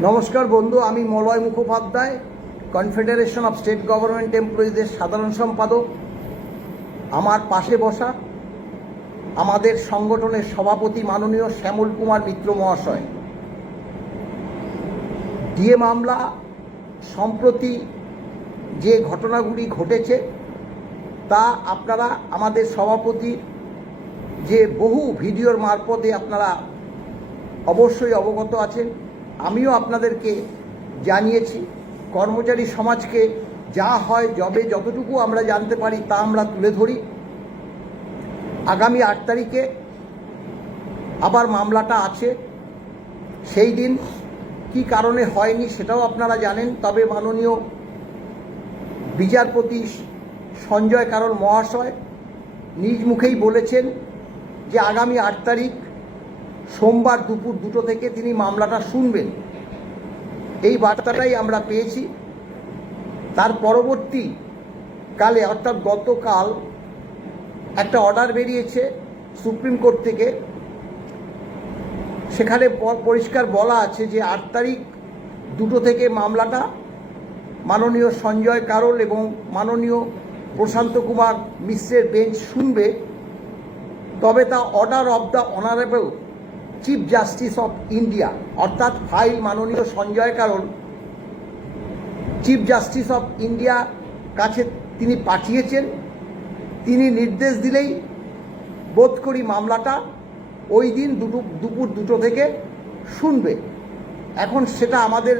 নমস্কার বন্ধু, আমি Malay Mukhopadhyay, confederation of state government এমপ্লয়িজের সাধারণ সম্পাদক। আমার পাশে বসা আমাদের সংগঠনের সভাপতি মাননীয় শ্যামল কুমার মিত্র মহাশয়। ডিএ মামলা সম্প্রতি যে ঘটনাগুলি ঘটেছে তা আপনারা আমাদের সভাপতির যে বহু ভিডিওর মারফতে আপনারা অবশ্যই অবগত আছেন। আমিও আপনাদেরকে জানিয়েছি। কর্মচারী সমাজকে যা হয় যতটুকু আমরা জানতে পারি তা আমরা তুলে ধরি। আগামী 8 তারিখে আবার মামলাটা আছে। সেই দিন কি কারণে হয়নি সেটাও আপনারা জানেন। তবে মাননীয় বিচারপতি সঞ্জয় কারোল মহাশয় নিজ মুখেই বলেছেন যে আগামী 8 তারিখ সোমবার দুপুর 2টো থেকে তিনি মামলাটা শুনবেন। এই বার্তাটাই আমরা পেয়েছি। তার পরবর্তী কালে অর্থাৎ গতকাল একটা অর্ডার বেরিয়েছে সুপ্রিম কোর্ট থেকে। সেখানে পরিষ্কার বলা আছে যে 8 তারিখ 2টো থেকে মামলাটা মাননীয় সঞ্জয় কারোল এবং মাননীয় প্রশান্ত কুমার মিশ্রের বেঞ্চ শুনবে। তবে তা order of the honourable chief justice of India, অর্থাৎ ফাইল মাননীয় Sanjay Karol chief justice of India কাছে তিনি পাঠিয়েছেন। তিনি নির্দেশ দিলেই বোধ করি মামলাটা ওই দিন দুপুর 2টো থেকে শুনবে। এখন সেটা আমাদের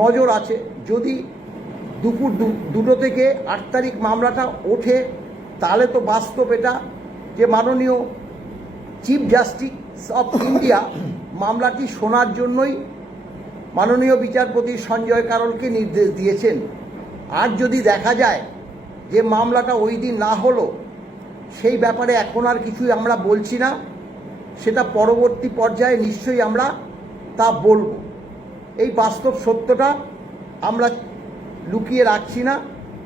নজর আছে। যদি দুপুর 2টো থেকে 8 তারিখ মামলাটা ওঠে তাহলে তো বাস্তব এটা যে মাননীয় চিফ জাস্টিস অফ ইন্ডিয়া মামলাটি শোনার জন্যই মাননীয় বিচারপতি সঞ্জয় কারোলকে নির্দেশ দিয়েছেন। আর যদি দেখা যায় যে মামলাটা ওই দিন না হলো, সেই ব্যাপারে এখন আর কিছুই আমরা বলছি না। সেটা পরবর্তী পর্যায়ে নিশ্চয়ই আমরা তা বলবো। এই বাস্তব সত্যটা আমরা লুকিয়ে রাখছি না,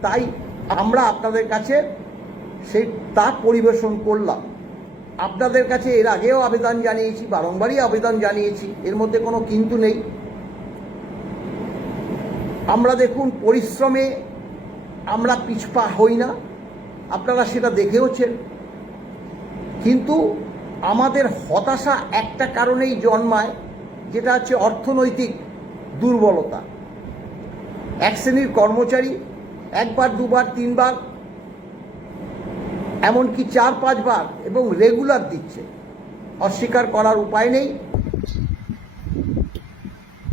তাই আমরা আপনাদের কাছে তা পরিবেশন করলাম। আপনাদের কাছে এর আগেও আবেদন জানিয়েছি, বারংবারই আবেদন জানিয়েছি, এর মধ্যে কোনো কিন্তু নেই। আমরা দেখুন পরিশ্রমে আমরা পিছপা হই না, আপনারা সেটা দেখেওছেন। কিন্তু আমাদের হতাশা একটা কারণেই জন্মায়, যেটা হচ্ছে অর্থনৈতিক দুর্বলতা। এক শ্রেণীর কর্মচারী 1বার 2বার 3বার এমনকি 4-5 বার এবং রেগুলার দিচ্ছে, অস্বীকার করার উপায় নেই।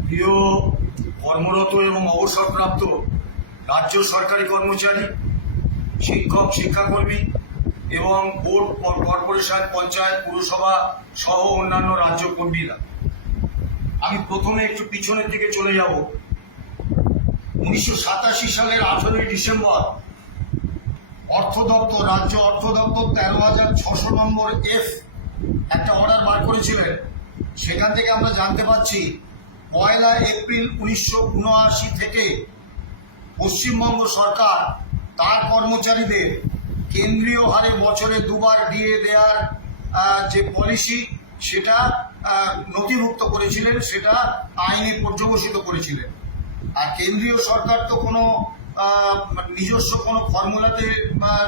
প্রিয় কর্মরত এবং অবসরপ্রাপ্ত রাজ্য সরকারি কর্মচারী, শিক্ষক শিক্ষাকর্মী এবং বোর্ড কর্পোরেশন পঞ্চায়েত পুরসভা সহ অন্যান্য রাজ্য কর্মীরা, আমি প্রথমে একটু পিছনের দিকে চলে যাব। 1987 সালের 18ই ডিসেম্বর অর্থ দপ্তর, রাজ্য অর্থ দপ্তর 13,600 নম্বর F একটা অর্ডার বার করেছিলেন। সেখান থেকে আমরা জানতে পাচ্ছি 1 এপ্রিল 1979 থেকে পশ্চিমবঙ্গ সরকার তার কর্মচারীদের কেন্দ্রীয় হারে বছরে 2বার ডিএ দেওয়ার যে পলিসি সেটা নথিভুক্ত করেছিলেন, সেটা আইনে পর্যবসিত করেছিলেন। আর কেন্দ্রীয় সরকার তো কোনো নিজস্ব কোনো ফর্মুলাতে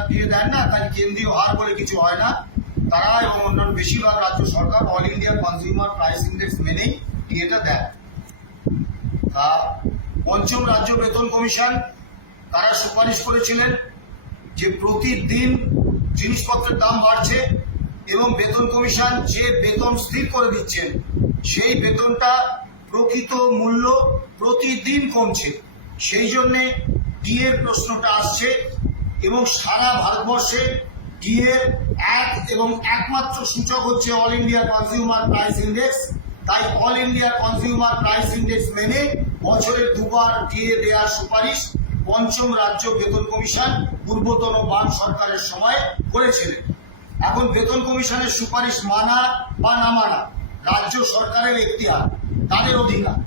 দিয়ে দেন না, তাই কেন্দ্রীয় হার বলে কিছু হয় না। তারা এবং অন্যান্য বেশিরভাগ রাজ্য সরকার all India consumer price index মেনেই ডিএটা দেয়। পঞ্চম রাজ্য বেতন কমিশন তারা সুপারিশ করেছিলেন যে প্রতিদিন জিনিসপত্রের দাম বাড়ছে এবং বেতন কমিশন যে বেতন স্থির করে দিচ্ছেন সেই বেতনটা প্রকৃত মূল্য প্রতিদিন কমছে। সেই জন্যে ডিএর প্রশ্নটা আসছে এবং সারা ভারতবর্ষে ডিএর একমাত্র সূচক হচ্ছে all India consumer price index. তাই all India consumer price index মেনে বছরে 2বার ডিএ দেওয়ার সুপারিশ পঞ্চম রাজ্য বেতন কমিশন পূর্বতন বাম সরকারের সময় করেছিলেন। এখন বেতন কমিশনের সুপারিশ মানা বা না মানা রাজ্য সরকারের এখতিয়ার, তাদের অধিকার।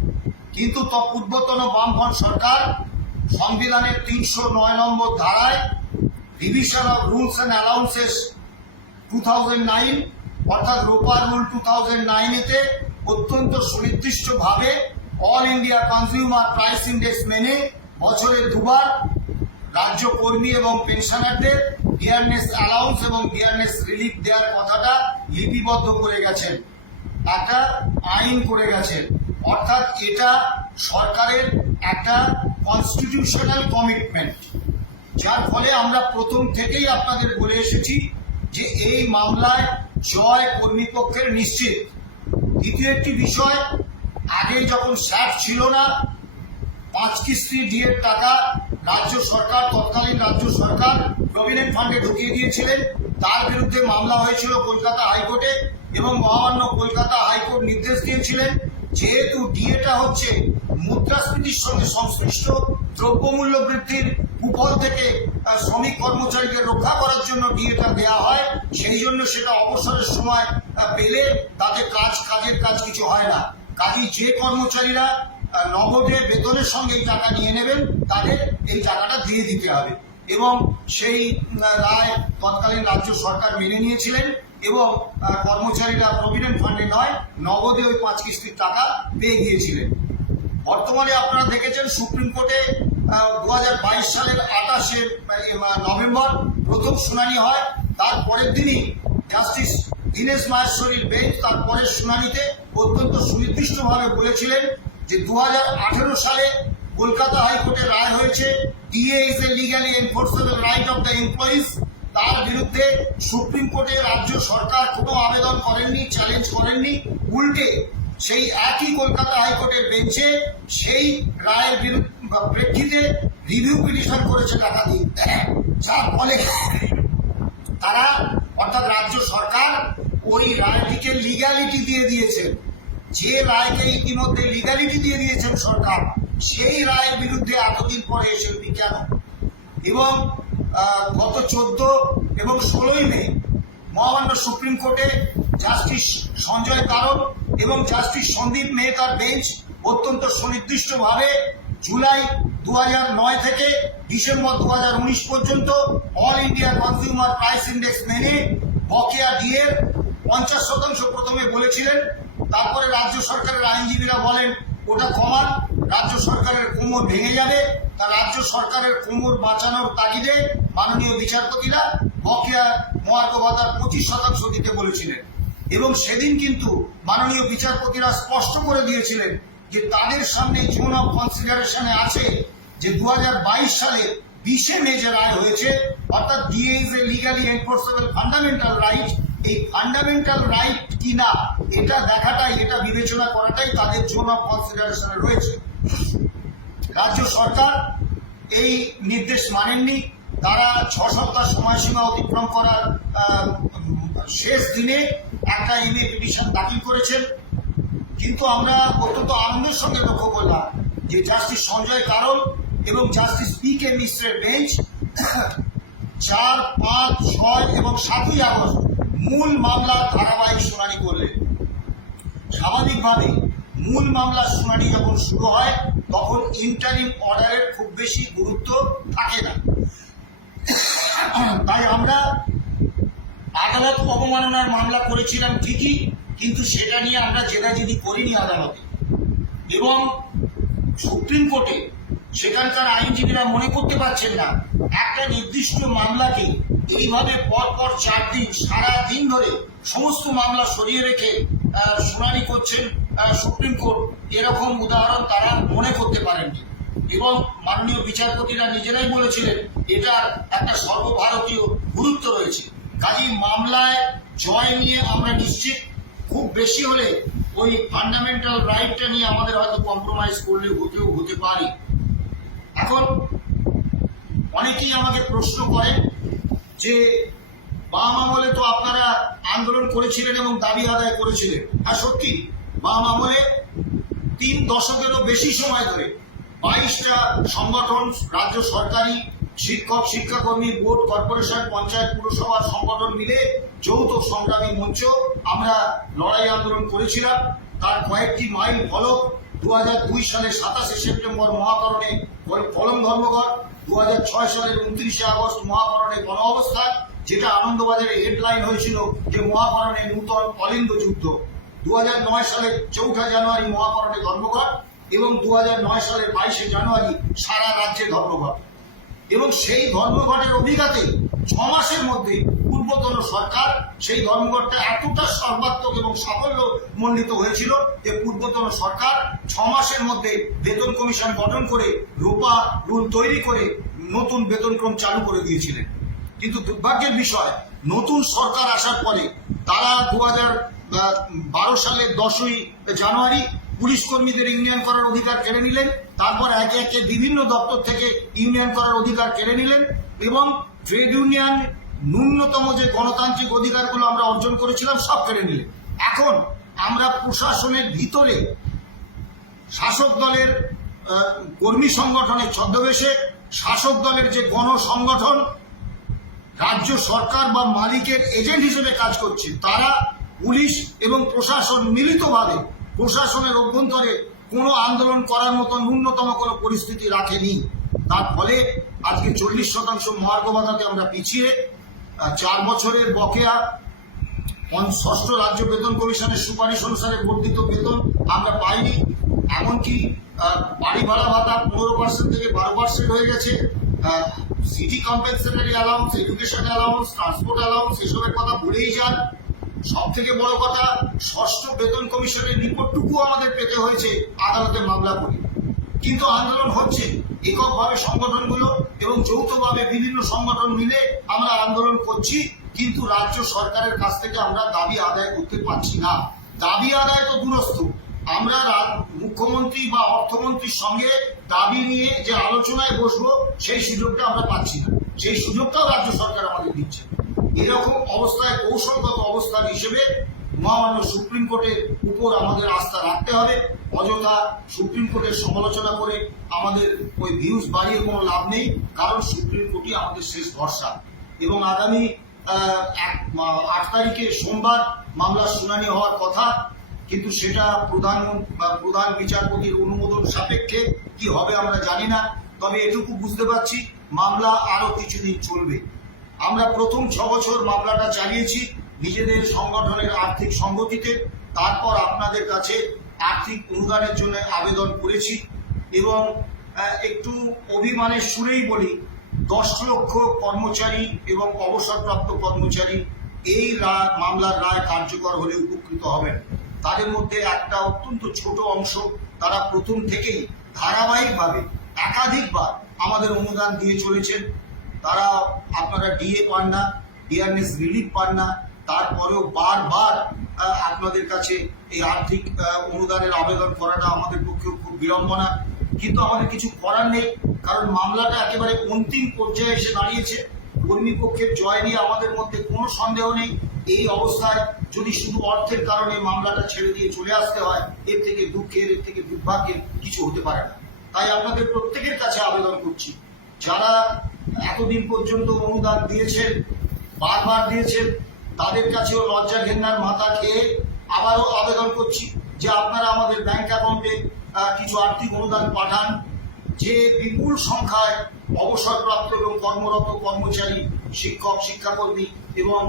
কিন্তু পূর্বতন বামফ্রন্ট সরকার সংবিধানের 309 নম্বর ধারায় revision of rules and allowances 2009 অর্থাৎ রোপা রুল 2009 তে অত্যন্ত সুনির্দিষ্টভাবে all India consumer price index মেনে বছরে দুবার রাজ্য কর্মী এবং পেনশনারদের ডিয়ারনেস অ্যালাউন্স এবং ডিয়ারনেস রিলিফ দেওয়ার কথাটা লিপিবদ্ধ করে গেছেন, একটা আইন করে গেছেন। অর্থাৎ এটা সরকারের একটা কনস্টিটিউশনাল কমিটমেন্ট, যার ফলে আমরা প্রথম থেকেই আপনাদের বলে এসেছি যে এই মামলায় জয় কর্মীপক্ষের নিশ্চিত। দ্বিতীয় একটি বিষয়, আগে যখন স্যাট ছিল না, 5 কিস্তি ডিএর টাকা রাজ্য সরকার, তৎকালীন রাজ্য সরকার প্রভিডেন্ট ফান্ডে ঢুকিয়ে দিয়েছিলেন। তার বিরুদ্ধে মামলা হয়েছিল কলকাতা হাইকোর্টে এবং মহামান্য কলকাতা হাইকোর্ট নির্দেশ দিয়েছিলেন যেহেতু ডিএটা হচ্ছে মুদ্রাস্ফীতির সঙ্গে সংশ্লিষ্ট, দ্রব্যমূল্য বৃদ্ধির কুফল থেকে শ্রমিক কর্মচারীদের রক্ষা করার জন্য ডিএটা দেওয়া হয়, সেই জন্য সেটা অবসরের সময় পেলে তাতে কাজের কাজ কিছু হয় না। কাজেই যে কর্মচারীরা নগদে বেতনের সঙ্গে এই টাকা নিয়ে নেবেন তাদের এই টাকাটা দিয়ে দিতে হবে, এবং সেই রায় তৎকালীন রাজ্য সরকার মেনে নিয়েছিলেন এবং কর্মচারীরা প্রভিডেন্ট ফান্ডে নয় নগদে ওই 5 কিস্তির টাকা পেয়ে গিয়েছিলেন। বর্তমানে আপনারা দেখেছেন সুপ্রিম কোর্টে 2022 সালের 28শে নভেম্বর প্রথম শুনানি হয়। তার পরের দিনই জাস্টিস দীনেশ মাহেশ্বরীর বেঞ্চ তার পরের শুনানিতে অত্যন্ত সুনির্দিষ্টভাবে বলেছিলেন যে 2018 সালে কলকাতা হাইকোর্টে রায় হয়েছে DA is a legally enforceable right of the employees. তার বিরুদ্ধে সুপ্রিম কোর্টে রাজ্য সরকার কোনো আবেদন করেননি, চ্যালেঞ্জ করেননি, উল্টে সেই একই কলকাতা হাইকোর্টের বেঞ্চে সেই রায়ের প্রেক্ষিতে রিভিউ পিটিশন করেছে টাকা দিয়ে, যার ফলে তারা অর্থাৎ রাজ্য সরকার ওই রায়টিকে লিগ্যালিটি দিয়ে দিয়েছেন। যে রায়কে ইতিমধ্যে লিগ্যালিটি দিয়ে দিয়েছেন সরকার, সেই রায়ের বিরুদ্ধে এতদিন পরে এসে কেন? এবং গত 14 এবং 16ই মে মহামান্য সুপ্রিম কোর্টে জাস্টিস সঞ্জয় কারোল এবং জাস্টিস সন্দীপ মেহতার বেঞ্চ অত্যন্ত সুনির্দিষ্টভাবে জুলাই 2009 থেকে ডিসেম্বর 2019 পর্যন্ত all India consumer price index মেনে বকেয়া ডিএর 50% প্রথমে বলেছিলেন, তারপরে রাজ্য সরকারের আইনজীবীরা বলেন ওটা কমান, রাজ্য সরকারের কোমর ভেঙে যাবে। তা রাজ্য সরকারের কোমর বাঁচানোর তাগিদে মাননীয় বিচারপতিরা বকেয়া মহার্ঘ ভাতার 25% দিতে বলেছিলেন, এবং সেদিন কিন্তু মাননীয় বিচারপতিরা স্পষ্ট করে দিয়েছিলেন যে তাদের সামনে জোন অফ কনসিডারেশনে আছে যে 2022 সালে 20শে মে যে রায় হয়েছে, অর্থাৎ DA is a legally enforceable fundamental right, এই ফান্ডামেন্টাল রাইট কিনা এটা দেখাটাই, এটা বিবেচনা করাটাই তাদের জোন অফ কনসিডারেশনে রয়েছে। রাজ্য সরকার এই নির্দেশ মানেননি। তারা 6 সপ্তাহ সময়সীমা অতিক্রম করার শেষ দিনে একটা এমএ পিটিশন দাখিল করেছেন। কিন্তু আমরা অত্যন্ত আনন্দের সঙ্গে লক্ষ্য করলাম যে জাস্টিস সঞ্জয় কারোল এবং জাস্টিস পি.কে. মিশ্রের বেঞ্চ 4, 5, 6 এবং 7ই আগস্ট মূল মামলার ধারাবাহিক শুনানি করলেন। স্বাভাবিকভাবে মূল মামলার শুনানি যখন শুরু হয় তখন ইন্টারিম অর্ডারের খুব বেশি গুরুত্ব থাকে না। তাই আমরা আদালত অবমাননার মামলা করেছিলাম ঠিকই, কিন্তু সেটা নিয়ে আমরা জেদাজেদি করিনি আদালতে, এবং সুপ্রিম কোর্টে সেখানকার আইনজীবীরা মনে করতে পারছেন না একটা নির্দিষ্ট মামলাকে এইভাবে পরপর 4 দিন সারা দিন ধরে সমস্ত মামলা সরিয়ে রেখে শুনানি করছেন সুপ্রিম কোর্ট, এরকম উদাহরণ তারা মনে করতে পারেননি। এবং মাননীয় বিচারপতিরা নিজেরাই বলেছিলেন এটার একটা সর্বভারতীয় গুরুত্ব রয়েছে। কাজেই মামলায় জয় নিয়ে আমরা নিশ্চিত, খুব বেশি হলে ওই ফান্ডামেন্টাল রাইটটা নিয়ে আমাদের হয়তো কম্প্রোমাইজ করলে হতে পারে। এখন অনেকেই আমাকে প্রশ্ন করেন যে বাম আমলে তো আপনারা আন্দোলন করেছিলেন এবং দাবি আদায় করেছিলেন। আর সত্যি বাম আমলে 3 দশকেরও বেশি সময় ধরে 22টা সংগঠন, রাজ্য সরকারি, শিক্ষক, শিক্ষাকর্মী, বোর্ড, কর্পোরেশন, পঞ্চায়েত, পুরসভার সংগঠন মিলে যৌথ সংগ্রামী মঞ্চ আমরা লড়াই আন্দোলন করেছিলাম। তার কয়েকটি মাইল ফলক 2002 সালের 27শে সেপ্টেম্বর মহাকরণে ফলং ধর্মঘট, 2006 সালের 29শে আগস্ট মহাকরণে গণ অবস্থান, যেটা আনন্দবাজারে হেডলাইন হয়েছিল যে মহাকরণে নূতন কলিঙ্গ যুদ্ধ, 2009 সালের 4 জানুয়ারি মহাকরণে ধর্মঘট, এবং 2009 সালের 22শে জানুয়ারি সারা রাজ্যে ধর্মঘট। এবং সেই ধর্মঘটের অভিঘাতে 6 মাসের মধ্যে পূর্বতন সরকার সেই ধর্মঘটটা এতটা সর্বাত্মক এবং সাফল্য মণ্ডিত হয়েছিল যে পূর্বতন সরকার 6 মাসের মধ্যে বেতন কমিশন গঠন করে রূপা রুল তৈরি করে নতুন বেতনক্রম চালু করে দিয়েছিলেন। কিন্তু দুর্ভাগ্যের বিষয়, নতুন সরকার আসার পরে তারা 2012 সালের 10ই জানুয়ারি পুলিশ কর্মীদের ইউনিয়ন করার অধিকার কেড়ে নিলেন। তারপর একে একে বিভিন্ন দপ্তর থেকে ইউনিয়ন করার অধিকার কেড়ে নিলেন এবং ট্রেড ইউনিয়ন ন্যূনতম যে গণতান্ত্রিক অধিকারগুলো আমরা অর্জন করেছিলাম সব কেড়ে নিলেন। এখন আমরা প্রশাসনের ভিতরে শাসক দলের কর্মী সংগঠনের ছদ্মবেশে শাসক দলের যে গণসংগঠন রাজ্য সরকার বা মালিকের এজেন্ট হিসেবে কাজ করছে, তারা পুলিশ এবং প্রশাসন মিলিতভাবে প্রশাসনের অভ্যন্তরে কোনো আন্দোলন করার মতো ন্যূনতম কোনো পরিস্থিতি রাখেনি। তার ফলে আজকে 40% মহার্ঘ ভাতাতে আমরা পিছিয়ে 4 বছরের বকেয়া 6ষ্ঠ রাজ্য বেতন কমিশনের সুপারিশ অনুসারে বর্ধিত বেতন আমরা পাইনি। এমনকি বাড়ি ভাড়া ভাতা 15% থেকে 12% হয়ে গেছে। City compensatory allowance, education allowance, transport allowance এসবের কথা ভুলেই যান। সব থেকে বড় কথা, 6ষ্ঠ বেতন কমিশনের রিপোর্টটুকু আমাদের পেতে হয়েছে আদালতে মামলা করে। কিন্তু আন্দোলন হচ্ছে এককভাবে সংগঠনগুলো এবং যৌথভাবে বিভিন্ন সংগঠন মিলে আমরা আন্দোলন করছি, কিন্তু রাজ্য সরকারের কাছ থেকে আমরা দাবি আদায় করতে পারছি না। দাবি আদায় তো দূরস্থ, আমরা মুখ্যমন্ত্রী বা অর্থমন্ত্রীর সঙ্গে দাবি নিয়ে যে আলোচনায় বসবো সেই সুযোগটা আমরা পাচ্ছি না। সেই সুযোগটাও রাজ্য সরকার আমাদের দিচ্ছে। এরকম অবস্থায় কৌশলগত অবস্থান হিসেবে মহামান্য সুপ্রিম কোর্টের উপর আমাদের আস্থা রাখতে হবে। অযথা সুপ্রিম কোর্টের সমালোচনা করে আমাদের ওই ভিউজ বাড়িয়ে কোনো লাভ নেই, কারণ সুপ্রিম কোর্টই আমাদের শেষ ভরসা। এবং আগামী 8 তারিখে সোমবার মামলার শুনানি হওয়ার কথা, কিন্তু সেটা প্রধান বিচারপতির অনুমোদন সাপেক্ষে কি হবে আমরা জানি না। তবে এটুকু বুঝতে পারছি মামলা আরো কিছুদিন চলবে। আমরা প্রথম 6 বছর মামলাটা চালিয়েছি নিজেদের সংগঠনের আর্থিক সংগতিতে, তারপর আপনাদের কাছে আর্থিক অনুদানের জন্য আবেদন করেছি এবং একটু অভিমানের সুরেই বলি, 10 লক্ষ কর্মচারী এবং অবসরপ্রাপ্ত কর্মচারী এই মামলার রায় কার্যকর হলে উপকৃত হবেন। তাদের মধ্যে একটা অত্যন্ত ছোট অংশ, তারা প্রথম থেকেই ধারাবাহিকভাবে একাধিকবার আমাদের অনুদান দিয়ে চলেছেন। তারা আপনারা ডিএ পান না, ডিয়ারনেস রিলিফ পান না, তারপরেও বারবার আপনাদের কাছে এই আর্থিক অনুদানের আবেদন করাটা আমাদের পক্ষেও খুব বিড়ম্বনা। কিন্তু আমাদের কিছু করার নেই, কারণ মামলাটা একেবারে অন্তিম পর্যায়ে এসে দাঁড়িয়েছে। কর্মী পক্ষের জয় নিয়ে আমাদের মধ্যে কোনো সন্দেহ নেই। এই অবস্থায় যদি শুধু অর্থের কারণে মামলাটা ছেড়ে দিয়ে চলে আসতে হয়, এর থেকে দুঃখের, এর থেকে দুর্ভাগ্যের কিছু হতে পারে না। তাই আপনাদের প্রত্যেকের কাছে আবেদন করছি, যারা এতদিন পর্যন্ত অনুদান দিয়েছেন, বারবার দিয়েছেন, তাদের কাছেও লজ্জা ঘেন্নার মাথা খেয়ে আবারও আবেদন করছি যে আপনারা আমাদের ব্যাংক অ্যাকাউন্টে কিছু আর্থিক অনুদান পাঠান। যে বিপুল সংখ্যায় অবসরপ্রাপ্ত এবং কর্মরত কর্মচারী, শিক্ষক, শিক্ষাকর্মী এবং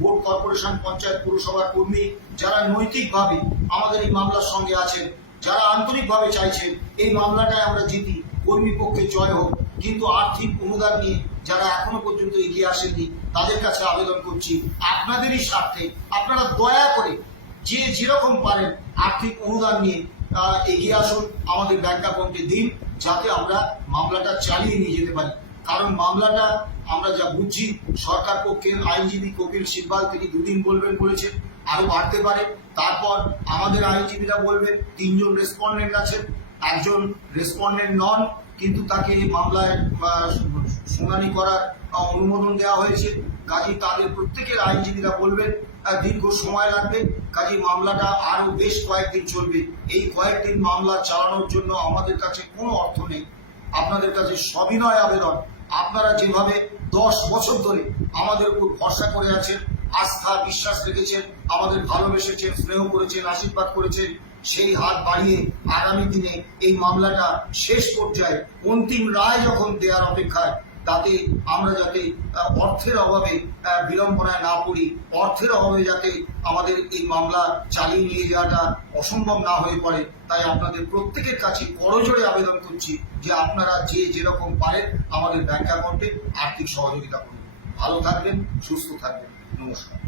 বোর্ড, কর্পোরেশন, পঞ্চায়েত, পুরসভার কর্মী যারা নৈতিকভাবে আমাদের এই মামলার সঙ্গে আছেন, যারা আন্তরিকভাবে চাইছেন এই মামলাটায় আমরা জিতি, কর্মী পক্ষে জয় হোক, কিন্তু আর্থিক অনুদান নিয়ে যারা এখনো পর্যন্ত এগিয়ে আসেননি তাদের কাছে আবেদন করছি আপনাদেরই স্বার্থে আপনারা দয়া করে যে যেরকম পারেন আর্থিক অনুদান নিয়ে এগিয়ে আসুন, আমাদের ব্যাংক অ্যাকাউন্টে দিন, যাতে আমরা মামলাটা চালিয়ে নিয়ে যেতে পারি। কারণ মামলাটা আমরা যা বুঝছি, সরকার পক্ষের আইনজীবী কপিল সিব্বাল তিনি 2 দিন বলবেন বলেছেন, আরো বাড়তে পারে। তারপর আমাদের আইনজীবীরা বলবেন 3 জন রেসপন্ডেন্ট আছেন, একজন রেসপন্ডেন্ট নন, কিন্তু তাকে মামলায় শুনানি করার অনুমোদন দেওয়া হয়েছে। কাজী তাদের প্রত্যেকের আইনজীবীরা বলবেন দীর্ঘ সময় লাগবে, কাজী মামলাটা আরো বেশ কয়েকদিন চলবে। এই কয়েকদিন মামলা চালানোর জন্য আমাদের কাছে কোনো অর্থ নেই। আপনাদের কাছে সবিনয় আবেদন, আপনারা যেভাবে 10 বছর ধরে আমাদের উপর ভরসা করে আছেন, আস্থা বিশ্বাস রেখেছেন, আমাদের ভালোবেসেছেন, স্নেহ করেছেন, আশীর্বাদ করেছেন, সেই হাত বাড়িয়ে আগামী দিনে এই মামলাটা শেষ পর্যায়ে অন্তিম রায় যখন দেওয়ার অপেক্ষায়, তাতে আমরা যাতে অর্থের অভাবে বিড়ম্বনায় না পড়ি, অর্থের অভাবে যাতে আমাদের এই মামলা চালিয়ে নিয়ে যাওয়াটা অসম্ভব না হয়ে পড়ে, তাই আপনাদের প্রত্যেকের কাছে করজোড়ে আবেদন করছি যে আপনারা যে যেরকম পারেন আমাদের ব্যাংক অ্যাকাউন্টে আর্থিক সহযোগিতা করুন। ভালো থাকবেন, সুস্থ থাকবেন। নমস্কার।